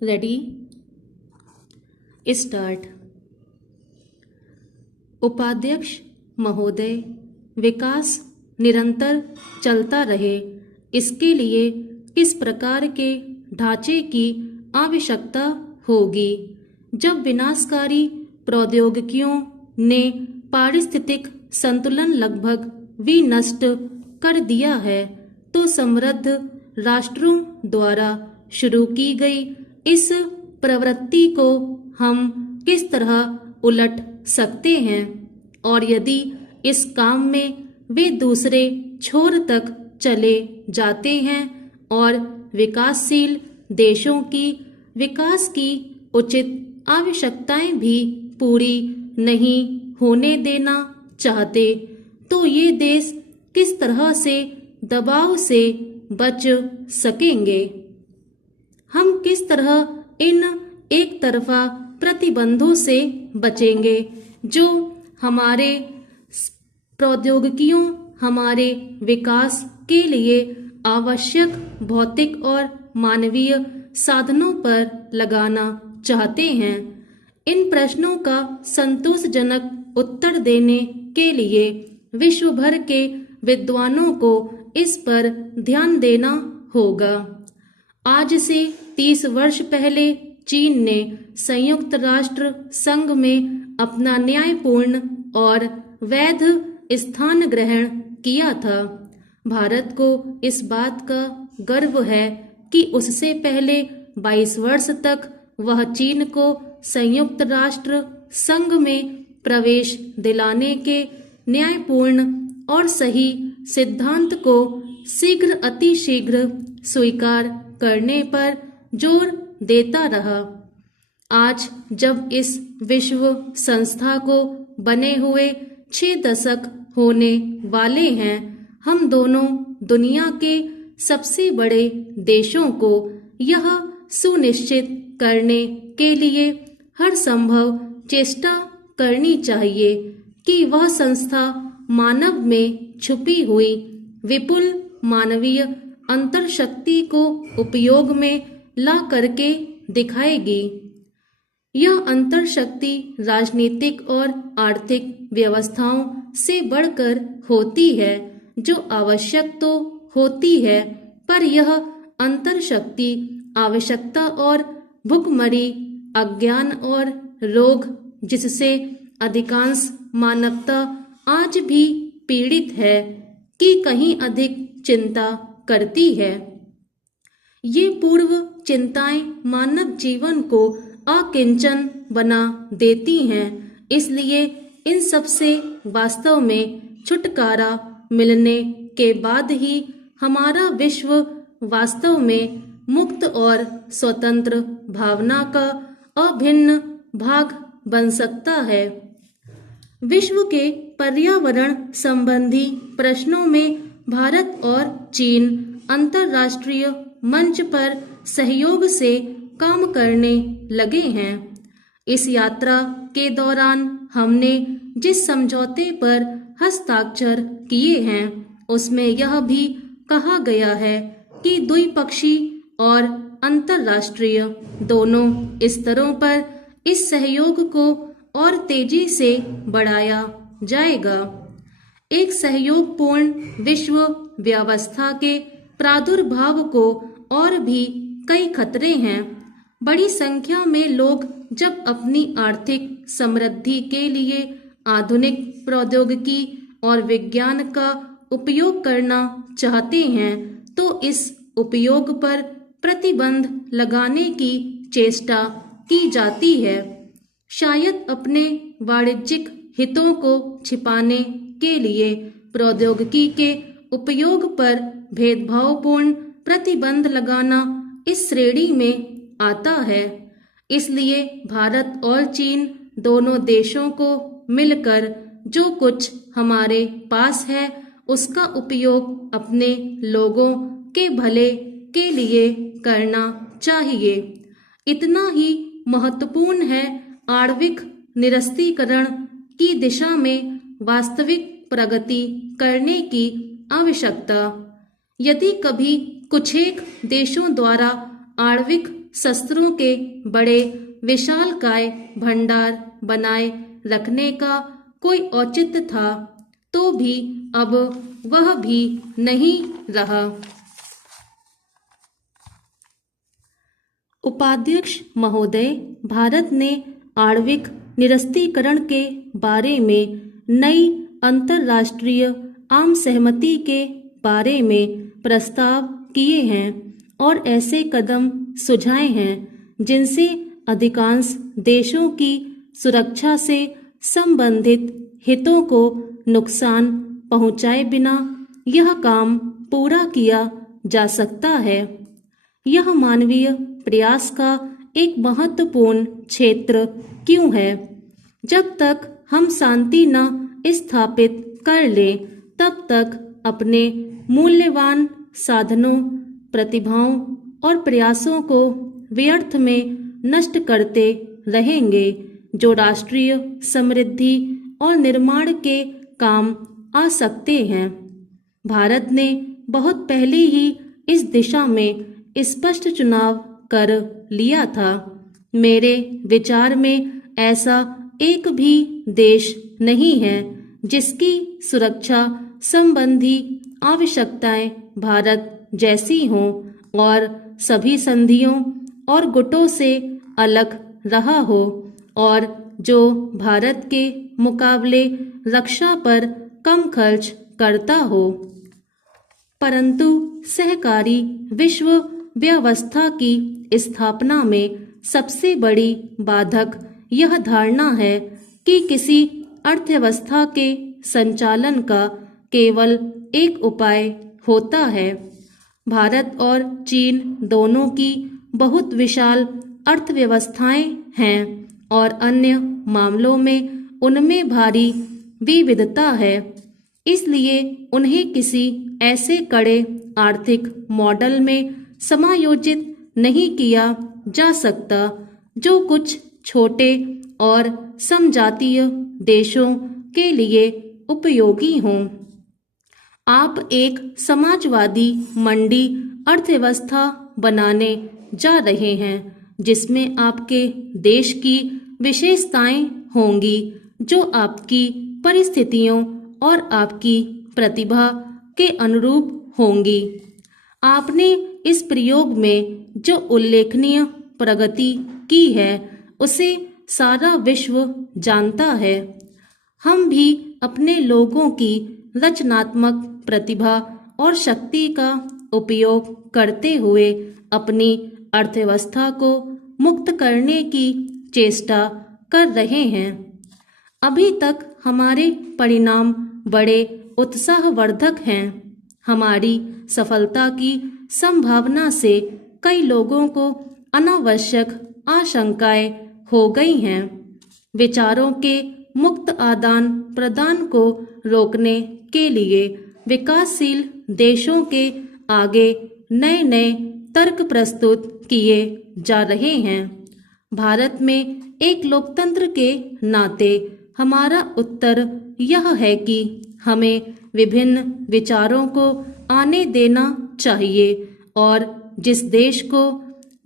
Ready start. उपाध्यक्ष महोदय, विकास निरंतर चलता रहे, इसके लिए किस प्रकार के ढांचे की आवश्यकता होगी? जब विनाशकारी प्रौद्योगिकियों ने पारिस्थितिक संतुलन लगभग विनष्ट कर दिया है, तो समृद्ध राष्ट्रों द्वारा शुरू की गई इस प्रवृत्ति को हम किस तरह उलट सकते हैं, और यदि इस काम में वे दूसरे छोर तक चले जाते हैं और विकासशील देशों की विकास की उचित आवश्यकताएं भी पूरी नहीं होने देना चाहते, तो ये देश किस तरह से दबाव से बच सकेंगे? हम किस तरह इन एक तरफा प्रतिबंधों से बचेंगे जो हमारे प्रौद्योगिकियों, हमारे विकास के लिए आवश्यक भौतिक और मानवीय साधनों पर लगाना चाहते हैं? इन प्रश्नों का संतोषजनक उत्तर देने के लिए विश्व भर के विद्वानों को इस पर ध्यान देना होगा। आज से 30 वर्ष पहले चीन ने संयुक्त राष्ट्र संघ में अपना न्यायपूर्ण और वैध स्थान ग्रहण किया था। भारत को इस बात का गर्व है कि उससे पहले 22 वर्ष तक वह चीन को संयुक्त राष्ट्र संघ में प्रवेश दिलाने के न्यायपूर्ण और सही सिद्धांत को शीघ्र अतिशीघ्र स्वीकार करने पर जोर देता रहा। आज जब इस विश्व संस्था को बने हुए 6 दशक होने वाले हैं, हम दोनों दुनिया के सबसे बड़े देशों को यह सुनिश्चित करने के लिए हर संभव चेष्टा करनी चाहिए कि वह संस्था मानव में छुपी हुई विपुल मानवीय अंतर्शक्ति को उपयोग में ला करके दिखाएगी। यह अंतर्शक्ति राजनीतिक और आर्थिक व्यवस्थाओं से बढ़कर होती है, जो आवश्यक तो होती है, पर यह अंतर्शक्ति आवश्यकता और भुखमरी, अज्ञान और रोग, जिससे अधिकांश मानवता आज भी पीड़ित है, कि कहीं अधिक चिंता करती है। ये पूर्व चिंताएं मानव जीवन को अकिंचन बना देती हैं, इसलिए इन सब से वास्तव में छुटकारा मिलने के बाद ही हमारा विश्व वास्तव में मुक्त और स्वतंत्र भावना का अभिन्न भाग बन सकता है। विश्व के पर्यावरण संबंधी प्रश्नों में भारत और चीन अंतर्राष्ट्रीय मंच पर सहयोग से काम करने लगे हैं। इस यात्रा के दौरान हमने जिस समझौते पर हस्ताक्षर किए हैं, उसमें यह भी कहा गया है कि द्विपक्षीय और अंतर्राष्ट्रीय दोनों स्तरों पर इस सहयोग को और तेजी से बढ़ाया जाएगा। एक सहयोगपूर्ण विश्व व्यवस्था के प्रादुर्भाव को और भी कई खतरे हैं। बड़ी संख्या में लोग जब अपनी आर्थिक समृद्धि के लिए आधुनिक प्रौद्योगिकी और विज्ञान का उपयोग करना चाहते हैं, तो इस उपयोग पर प्रतिबंध लगाने की चेष्टा की जाती है, शायद अपने वाणिज्यिक हितों को छिपाने के लिए। प्रौद्योगिकी के उपयोग पर भेदभावपूर्ण प्रतिबंध लगाना इस श्रेणी में आता है। इसलिए भारत और चीन दोनों देशों को मिलकर जो कुछ हमारे पास है, उसका उपयोग अपने लोगों के भले के लिए करना चाहिए। इतना ही महत्वपूर्ण है आणविक निरस्त्रीकरण की दिशा में वास्तविक प्रगति करने की आवश्यकता। यदि कभी कुछेक देशों द्वारा आणविक शस्त्रों के बड़े विशालकाय भंडार बनाए रखने का कोई औचित्य था, तो भी अब वह भी नहीं रहा। उपाध्यक्ष महोदय, भारत ने आणविक निरस्त्रीकरण के बारे में नई अंतर्राष्ट्रीय आम सहमति के बारे में प्रस्ताव किए हैं और ऐसे कदम सुझाए हैं जिनसे अधिकांश देशों की सुरक्षा से संबंधित हितों को नुकसान पहुंचाए बिना यह काम पूरा किया जा सकता है। यह मानवीय प्रयास का एक महत्वपूर्ण क्षेत्र क्यों है? जब तक हम शांति न स्थापित कर लें, तब तक अपने मूल्यवान साधनों, प्रतिभाओं और प्रयासों को व्यर्थ में नष्ट करते रहेंगे, जो राष्ट्रीय समृद्धि और निर्माण के काम आ सकते हैं। भारत ने बहुत पहले ही इस दिशा में स्पष्ट चुनाव कर लिया था। मेरे विचार में ऐसा एक भी देश नहीं है जिसकी सुरक्षा संबंधी आवश्यकताएं भारत जैसी हों और सभी संधियों और गुटों से अलग रहा हो और जो भारत के मुकाबले रक्षा पर कम खर्च करता हो। परंतु सहकारी विश्व व्यवस्था की स्थापना में सबसे बड़ी बाधक यह धारणा है कि किसी अर्थव्यवस्था के संचालन का केवल एक उपाय होता है। भारत और चीन दोनों की बहुत विशाल अर्थव्यवस्थाएं हैं और अन्य मामलों में उनमें भारी विविधता है। इसलिए उन्हें किसी ऐसे कड़े आर्थिक मॉडल में समायोजित नहीं किया जा सकता जो कुछ छोटे और समजातीय देशों के लिए उपयोगी हों। आप एक समाजवादी मंडी अर्थव्यवस्था बनाने जा रहे हैं जिसमें आपके देश की विशेषताएं होंगी जो आपकी परिस्थितियों और आपकी प्रतिभा के अनुरूप होंगी। आपने इस प्रयोग में जो उल्लेखनीय प्रगति की है उसे सारा विश्व जानता है। हम भी अपने लोगों की रचनात्मक प्रतिभा और शक्ति का उपयोग करते हुए अपनी अर्थव्यवस्था को मुक्त करने की चेष्टा कर रहे हैं। अभी तक हमारे परिणाम बड़े उत्साहवर्धक हैं। हमारी सफलता की संभावना से कई लोगों को अनावश्यक आशंकाएं हो गई हैं। विचारों के मुक्त आदान प्रदान को रोकने के लिए विकासशील देशों के आगे नए नए तर्क प्रस्तुत किए जा रहे हैं। भारत में एक लोकतंत्र के नाते हमारा उत्तर यह है कि हमें विभिन्न विचारों को आने देना चाहिए और जिस देश को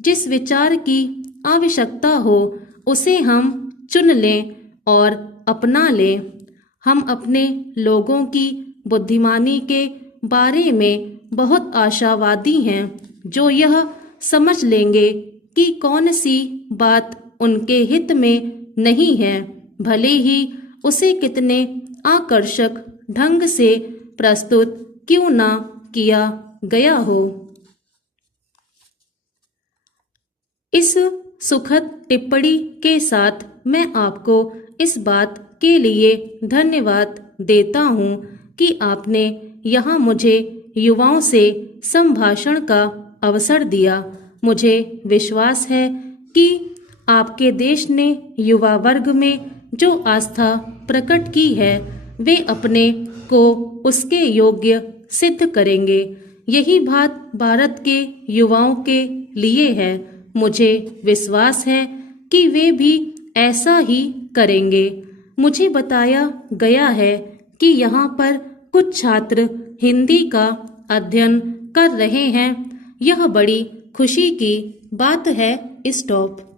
जिस विचार की आवश्यकता हो उसे हम चुन लें और अपना लें। हम अपने लोगों की बुद्धिमानी के बारे में बहुत आशावादी हैं जो यह समझ लेंगे कि कौन सी बात उनके हित में नहीं है, भले ही उसे कितने आकर्षक ढंग से प्रस्तुत क्यों ना किया गया हो। इस सुखद टिप्पणी के साथ मैं आपको इस बात के लिए धन्यवाद देता हूँ कि आपने यहाँ मुझे युवाओं से संभाषण का अवसर दिया। मुझे विश्वास है कि आपके देश ने युवा वर्ग में जो आस्था प्रकट की है वे अपने को उसके योग्य सिद्ध करेंगे। यही बात भारत के युवाओं के लिए है। मुझे विश्वास है कि वे भी ऐसा ही करेंगे। मुझे बताया गया है कि यहाँ पर कुछ छात्र हिंदी का अध्ययन कर रहे हैं। यह बड़ी खुशी की बात है स्टॉप।